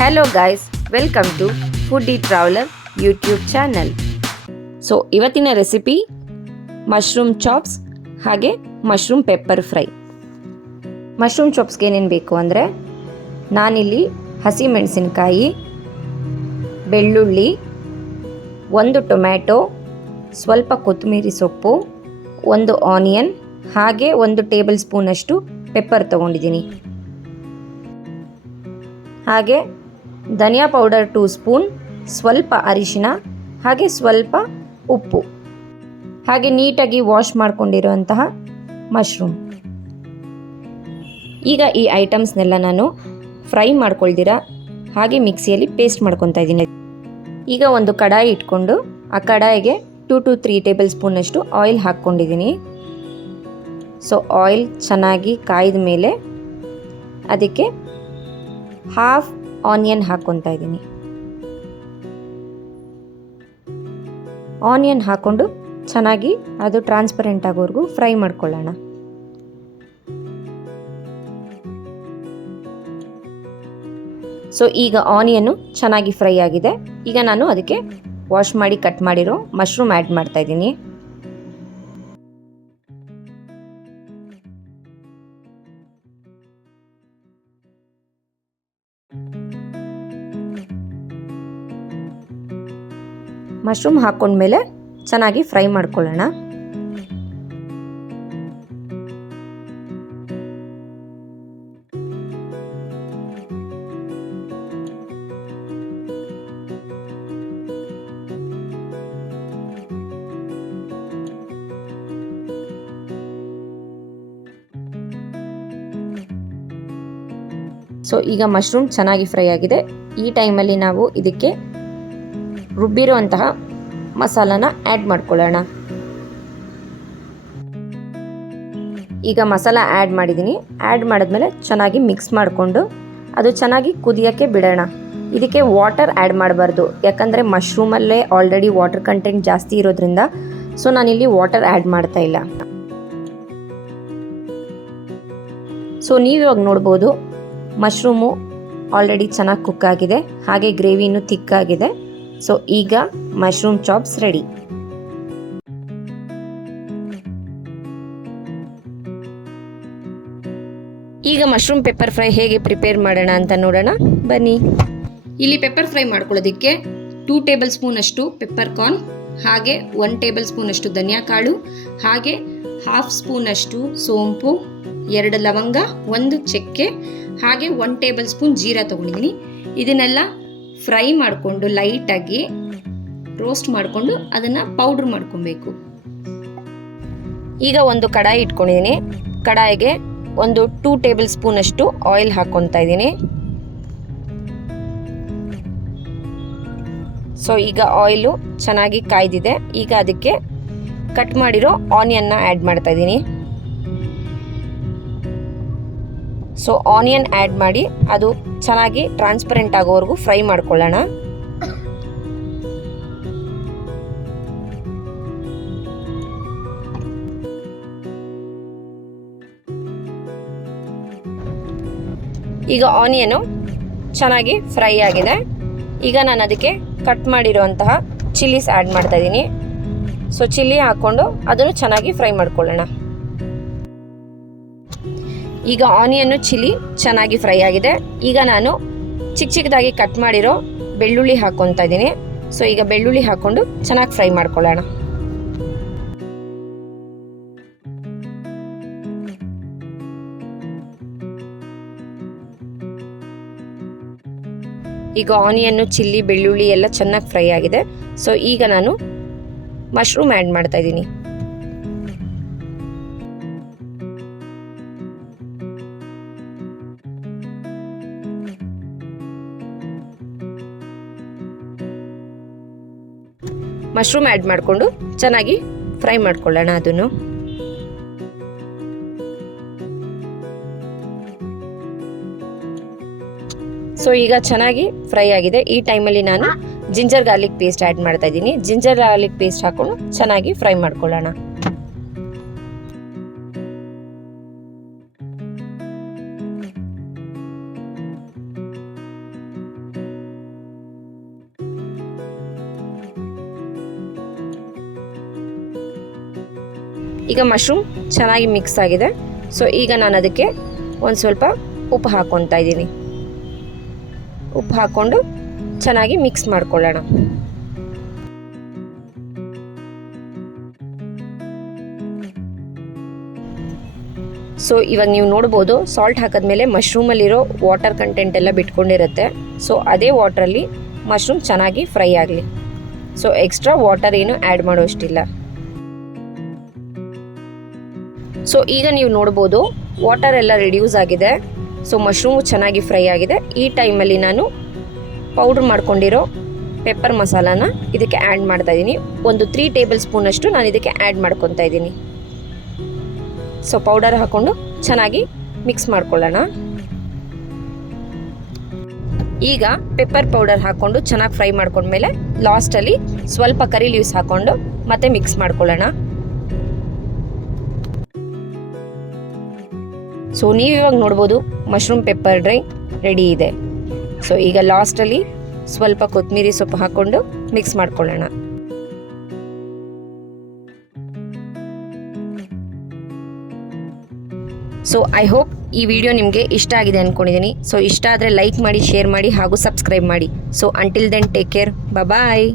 Hello guys welcome to foodie traveller YouTube channel so ಇವತ್ತಿನ recipe mushroom chops ಹಾಗೆ mushroom pepper fry mushroom ಚಾಪ್ಸ್ಗೆ ಏನೇನು ಬೇಕು ಅಂದರೆ, ನಾನಿಲ್ಲಿ ಹಸಿ ಮೆಣಸಿನಕಾಯಿ ಬೆಳ್ಳುಳ್ಳಿ, ಒಂದು ಟೊಮ್ಯಾಟೊ, ಸ್ವಲ್ಪ ಕೊತ್ತಂಬರಿ ಸೊಪ್ಪು, ಒಂದು ಆನಿಯನ್ ಹಾಗೆ ಒಂದು ಟೇಬಲ್ ಸ್ಪೂನಷ್ಟು ಪೆಪ್ಪರ್ ತೊಗೊಂಡಿದ್ದೀನಿ. ಹಾಗೆ ಧನಿಯಾ ಪೌಡರ್ ಟೂ ಸ್ಪೂನ್, ಸ್ವಲ್ಪ ಅರಿಶಿನ, ಹಾಗೆ ಸ್ವಲ್ಪ ಉಪ್ಪು. ಹಾಗೆ ನೀಟಾಗಿ ವಾಶ್ ಮಾಡಿಕೊಂಡಿರುವಂತಹ ಮಶ್ರೂಮ್. ಈಗ ಈ ಐಟಮ್ಸ್ನೆಲ್ಲ ನಾನು ಫ್ರೈ ಮಾಡ್ಕೊಳ್ದಿರ? ಹಾಗೆ ಮಿಕ್ಸಿಯಲ್ಲಿ ಪೇಸ್ಟ್ ಮಾಡ್ಕೊತಾ ಇದ್ದೀನಿ. ಈಗ ಒಂದು ಕಡಾಯಿ ಇಟ್ಕೊಂಡು ಆ ಕಡಾಯಿಗೆ ಟೂ ಟು ತ್ರೀ ಟೇಬಲ್ ಸ್ಪೂನಷ್ಟು ಆಯಿಲ್ ಹಾಕ್ಕೊಂಡಿದ್ದೀನಿ. ಸೊ, ಆಯಿಲ್ ಚೆನ್ನಾಗಿ ಕಾಯ್ದ ಮೇಲೆ ಅದಕ್ಕೆ ಹಾಫ್ ಆನಿಯನ್ ಹಾಕ್ಕೊತಾ ಇದ್ದೀನಿ. ಆನಿಯನ್ ಹಾಕ್ಕೊಂಡು ಚೆನ್ನಾಗಿ ಅದು ಟ್ರಾನ್ಸ್ಪರೆಂಟ್ ಆಗೋವರೆಗೂ ಫ್ರೈ ಮಾಡ್ಕೊಳ್ಳೋಣ. ಸೊ ಈಗ ಆನಿಯನ್ನು ಚೆನ್ನಾಗಿ ಫ್ರೈ ಆಗಿದೆ. ಈಗ ನಾನು ಅದಕ್ಕೆ ವಾಶ್ ಮಾಡಿ ಕಟ್ ಮಾಡಿರೋ ಮಶ್ರೂಮ್ ಆ್ಯಡ್ ಮಾಡ್ತಾ ಮಶ್ರೂಮ್ ಹಾಕೊಂಡ್ಮೇಲೆ ಚೆನ್ನಾಗಿ ಫ್ರೈ ಮಾಡ್ಕೊಳ್ಳೋಣ. ಸೊ ಈಗ ಮಶ್ರೂಮ್ ಚೆನ್ನಾಗಿ ಫ್ರೈ ಆಗಿದೆ. ಈ ಟೈಮಲ್ಲಿ ನಾವು ಇದಕ್ಕೆ ರುಬ್ಬಿರುವಂತಹ ಮಸಾಲಾನ ಆ್ಯಡ್ ಮಾಡ್ಕೊಳ್ಳೋಣ. ಈಗ ಮಸಾಲ ಆ್ಯಡ್ ಮಾಡಿದ್ದೀನಿ. ಆ್ಯಡ್ ಮಾಡಿದ್ಮೇಲೆ ಚೆನ್ನಾಗಿ ಮಿಕ್ಸ್ ಮಾಡಿಕೊಂಡು ಅದು ಚೆನ್ನಾಗಿ ಕುದಿಯೋಕ್ಕೆ ಬಿಡೋಣ. ಇದಕ್ಕೆ ವಾಟರ್ ಆ್ಯಡ್ ಮಾಡಬಾರ್ದು. ಯಾಕಂದರೆ ಮಶ್ರೂಮಲ್ಲೇ ಆಲ್ರೆಡಿ ವಾಟರ್ ಕಂಟೆಂಟ್ ಜಾಸ್ತಿ ಇರೋದ್ರಿಂದ ಸೊ ನಾನಿಲ್ಲಿ ವಾಟರ್ ಆ್ಯಡ್ ಮಾಡ್ತಾ ಇಲ್ಲ. ಸೊ ನೀವು ಇವಾಗ ನೋಡ್ಬೋದು ಮಶ್ರೂಮು ಆಲ್ರೆಡಿ ಚೆನ್ನಾಗಿ ಕುಕ್ ಆಗಿದೆ. ಹಾಗೆ ಗ್ರೇವಿನೂ ತಿಕ್ಕಾಗಿದೆ ಸೊ ಈಗ ಮಶ್ರೂಮ್ ಚಾಪ್ಸ್ ರೆಡಿ. ಈಗ ಮಶ್ರೂಮ್ ಪೆಪ್ಪರ್ ಫ್ರೈ ಹೇಗೆ ಪ್ರಿಪೇರ್ ಮಾಡೋಣ ಅಂತ ನೋಡೋಣ. ಬನ್ನಿ. ಇಲ್ಲಿ ಪೆಪ್ಪರ್ ಫ್ರೈ ಮಾಡ್ಕೊಳ್ಳೋದಕ್ಕೆ ಟೂ ಟೇಬಲ್ ಸ್ಪೂನ್ ಅಷ್ಟು ಪೆಪ್ಪರ್ ಕಾರ್ನ್, ಹಾಗೆ ಒನ್ ಟೇಬಲ್ ಸ್ಪೂನ್ ಅಷ್ಟು ಧನಿಯಾ ಕಾಳು, ಹಾಗೆ ಹಾಫ್ ಸ್ಪೂನ್ ಅಷ್ಟು ಸೋಂಪು, ಎರಡು ಲವಂಗ, ಒಂದು ಚಕ್ಕೆ, ಹಾಗೆ ಒನ್ ಟೇಬಲ್ ಸ್ಪೂನ್ ಜೀರಾ ತೊಗೊಂಡಿದ್ದೀನಿ. ಇದನ್ನೆಲ್ಲ ಫ್ರೈ ಮಾಡಿಕೊಂಡು ಲೈಟಾಗಿ ರೋಸ್ಟ್ ಮಾಡಿಕೊಂಡು ಅದನ್ನು ಪೌಡ್ರ್ ಮಾಡ್ಕೊಬೇಕು. ಈಗ ಒಂದು ಕಡಾಯಿ ಇಟ್ಕೊಂಡಿದ್ದೀನಿ. ಕಡಾಯಿಗೆ ಒಂದು ಟೂ ಟೇಬಲ್ ಸ್ಪೂನ್ ಅಷ್ಟು ಆಯಿಲ್ ಹಾಕ್ಕೊತಾ ಇದ್ದೀನಿ. ಸೊ, ಈಗ ಆಯಿಲು ಚೆನ್ನಾಗಿ ಕಾಯ್ದಿದೆ. ಈಗ ಅದಕ್ಕೆ ಕಟ್ ಮಾಡಿರೋ ಆನಿಯನ್ನ ಆ್ಯಡ್ ಮಾಡ್ತಾ ಇದ್ದೀನಿ. ಸೊ ಆನಿಯನ್ ಆ್ಯಡ್ ಮಾಡಿ ಅದು ಚೆನ್ನಾಗಿ ಟ್ರಾನ್ಸ್ಪರೆಂಟ್ ಆಗೋವರೆಗೂ ಫ್ರೈ ಮಾಡ್ಕೊಳ್ಳೋಣ. ಈಗ ಆನಿಯನು ಚೆನ್ನಾಗಿ ಫ್ರೈ ಆಗಿದೆ. ಈಗ ನಾನು ಅದಕ್ಕೆ ಕಟ್ ಮಾಡಿರುವಂತಹ ಚಿಲ್ಲೀಸ್ ಆ್ಯಡ್ ಮಾಡ್ತಾಯಿದ್ದೀನಿ ಸೊ ಚಿಲ್ಲಿ ಹಾಕ್ಕೊಂಡು ಅದನ್ನು ಚೆನ್ನಾಗಿ ಫ್ರೈ ಮಾಡ್ಕೊಳ್ಳೋಣ. ಈಗ ಆನಿಯನ್ನು ಚಿಲ್ಲಿ, ಚೆನ್ನಾಗಿ ಫ್ರೈ ಆಗಿದೆ. ಈಗ ನಾನು ಚಿಕ್ಕ ಚಿಕ್ಕದಾಗಿ ಕಟ್ ಮಾಡಿರೋ ಬೆಳ್ಳುಳ್ಳಿ ಹಾಕ್ಕೊತಾ ಇದ್ದೀನಿ. ಸೊ ಈಗ ಬೆಳ್ಳುಳ್ಳಿ ಹಾಕ್ಕೊಂಡು ಚೆನ್ನಾಗಿ ಫ್ರೈ ಮಾಡ್ಕೊಳ್ಳೋಣ. ಈಗ ಆನಿಯನ್ನು, ಚಿಲ್ಲಿ, ಬೆಳ್ಳುಳ್ಳಿ ಎಲ್ಲ ಚೆನ್ನಾಗಿ ಫ್ರೈ ಆಗಿದೆ. ಸೊ ಈಗ ನಾನು ಮಶ್ರೂಮ್ ಆ್ಯಡ್ ಮಾಡ್ತಾ ಇದ್ದೀನಿ. ಮಶ್ರೂಮ್ ಆ್ಯಡ್ ಮಾಡಿಕೊಂಡು ಚೆನ್ನಾಗಿ ಫ್ರೈ ಮಾಡ್ಕೊಳ್ಳೋಣ ಅದನ್ನು. ಸೊ ಈಗ ಚೆನ್ನಾಗಿ ಫ್ರೈ ಆಗಿದೆ. ಈ ಟೈಮಲ್ಲಿ ನಾನು ಜಿಂಜರ್ ಗಾರ್ಲಿಕ್ ಪೇಸ್ಟ್ ಆ್ಯಡ್ ಮಾಡ್ತಾ ಇದ್ದೀನಿ. ಜಿಂಜರ್ ಗಾರ್ಲಿಕ್ ಪೇಸ್ಟ್ ಹಾಕೊಂಡು ಚೆನ್ನಾಗಿ ಫ್ರೈ ಮಾಡ್ಕೊಳ್ಳೋಣ. ಈಗ ಮಶ್ರೂಮ್ ಚೆನ್ನಾಗಿ ಮಿಕ್ಸ್ ಆಗಿದೆ. ಸೊ ಈಗ ನಾನು ಅದಕ್ಕೆ ಒಂದು ಸ್ವಲ್ಪ ಉಪ್ಪು ಹಾಕ್ಕೊತಾ ಇದ್ದೀನಿ. ಉಪ್ಪು ಹಾಕ್ಕೊಂಡು ಚೆನ್ನಾಗಿ ಮಿಕ್ಸ್ ಮಾಡ್ಕೊಳ್ಳೋಣ. ಸೊ ಇವಾಗ ನೀವು ನೋಡ್ಬೋದು ಸಾಲ್ಟ್ ಹಾಕಿದ್ಮೇಲೆ ಮಶ್ರೂಮಲ್ಲಿರೋ ವಾಟರ್ ಕಂಟೆಂಟ್ ಎಲ್ಲ ಬಿಟ್ಕೊಂಡಿರುತ್ತೆ. ಸೊ ಅದೇ ವಾಟ್ರಲ್ಲಿ ಮಶ್ರೂಮ್ ಚೆನ್ನಾಗಿ ಫ್ರೈ ಆಗಲಿ. ಸೊ ಎಕ್ಸ್ಟ್ರಾ ವಾಟರ್ ಏನು ಆ್ಯಡ್ ಮಾಡೋಷ್ಟಿಲ್ಲ. ಸೊ ಈಗ ನೀವು ನೋಡ್ಬೋದು ವಾಟರ್ ಎಲ್ಲ ರಿಡ್ಯೂಸ್ ಆಗಿದೆ. ಸೊ ಮಶ್ರೂಮು ಚೆನ್ನಾಗಿ ಫ್ರೈ ಆಗಿದೆ. ಈ ಟೈಮಲ್ಲಿ ನಾನು ಪೌಡ್ರ್ ಮಾಡ್ಕೊಂಡಿರೋ ಪೆಪ್ಪರ್ ಮಸಾಲಾನ ಇದಕ್ಕೆ ಆ್ಯಡ್ ಮಾಡ್ತಾ ಇದ್ದೀನಿ. ಒಂದು ತ್ರೀ ಟೇಬಲ್ ಸ್ಪೂನಷ್ಟು ನಾನು ಇದಕ್ಕೆ ಆ್ಯಡ್ ಮಾಡ್ಕೊತಾ ಇದ್ದೀನಿ. ಸೊ ಪೌಡರ್ ಹಾಕ್ಕೊಂಡು ಚೆನ್ನಾಗಿ ಮಿಕ್ಸ್ ಮಾಡ್ಕೊಳ್ಳೋಣ. ಈಗ ಪೆಪ್ಪರ್ ಪೌಡರ್ ಹಾಕ್ಕೊಂಡು ಚೆನ್ನಾಗಿ ಫ್ರೈ ಮಾಡ್ಕೊಂಡ್ಮೇಲೆ ಲಾಸ್ಟಲ್ಲಿ ಸ್ವಲ್ಪ ಕರಿ ಲೀವ್ಸ್ ಹಾಕ್ಕೊಂಡು ಮತ್ತೆ ಮಿಕ್ಸ್ ಮಾಡ್ಕೊಳ್ಳೋಣ. ಸೊ ನೀವು ಇವಾಗ ನೋಡ್ಬೋದು ಮಶ್ರೂಮ್ ಪೆಪ್ಪರ್ ಡ್ರೈ ರೆಡಿ ಇದೆ. ಸೊ ಈಗ ಲಾಸ್ಟಲ್ಲಿ ಸ್ವಲ್ಪ ಕೊತ್ತಂಬರಿ ಸೊಪ್ಪು ಹಾಕ್ಕೊಂಡು ಮಿಕ್ಸ್ ಮಾಡ್ಕೊಳ್ಳೋಣ. ಸೊ ಐ ಹೋಪ್ ಈ ವಿಡಿಯೋ ನಿಮಗೆ ಇಷ್ಟ ಆಗಿದೆ ಅಂದ್ಕೊಂಡಿದ್ದೀನಿ ಸೊ ಇಷ್ಟ ಆದರೆ ಲೈಕ್ ಮಾಡಿ ಶೇರ್ ಮಾಡಿ ಹಾಗೂ ಸಬ್ಸ್ಕ್ರೈಬ್ ಮಾಡಿ. So until then take care bye